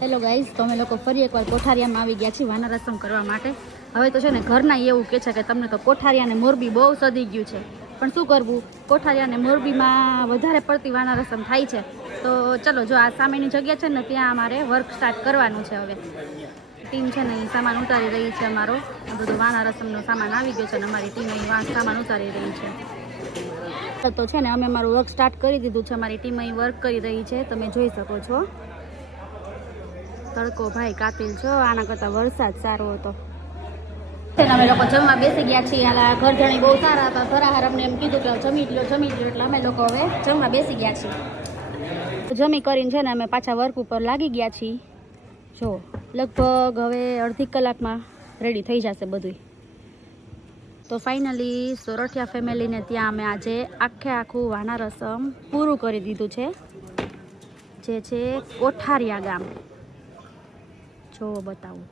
Hello guys, તો અમે લોકો ફરી એકવાર કોઠારિયામાં આવી ગયા છીએ વાના રસમ કરવા માટે. હવે તો છે ને ઘરના એવું કહે છે કે તમને તો કોઠારિયા અને મોરબી બહુ સદી ગયું છે, પણ શું કરવું, કોઠારિયા અને મોરબીમાં વધારે પડતી વાના રસમ થાય છે. તો ચલો, જો આ સામેની જગ્યા છે ને ત્યાં અમારે વર્ક સ્ટાર્ટ કરવાનું છે. હવે ટીમ છે ને એ સામાન ઉતારી રહી છે. અમારો આ બધું વાના રસમનો સામાન આવી ગયો છે અને અમારી ટીમ અહીં સામાન ઉતારી રહી છે. તો છે ને અમે અમારું વર્ક સ્ટાર્ટ કરી દીધું છે. અમારી ટીમ અહીં વર્ક કરી રહી છે, તમે જોઈ શકો છો. તડકો ભાઈ કાતિલ છો, આના કરતાં વરસાદ સારો હતો. અમે લોકો જમવા બેસી ગયા છીએ. ઘર જણી બહુ સારા હતા. ધરાહાર અમને એમ કીધું કે જમી લો એટલે અમે લોકો હવે જમવા બેસી ગયા છીએ. જમી કરીને છે ને અમે પાછા વર્ક ઉપર લાગી ગયા છીએ. જો લગભગ હવે અડધી કલાકમાં રેડી થઈ જશે બધું. તો ફાઇનલી સોરઠિયા ફેમિલીને ત્યાં અમે આજે આખું વાના રસમ પૂરું કરી દીધું છે, જે છે કોઠારિયા ગામ. જો બતાવું.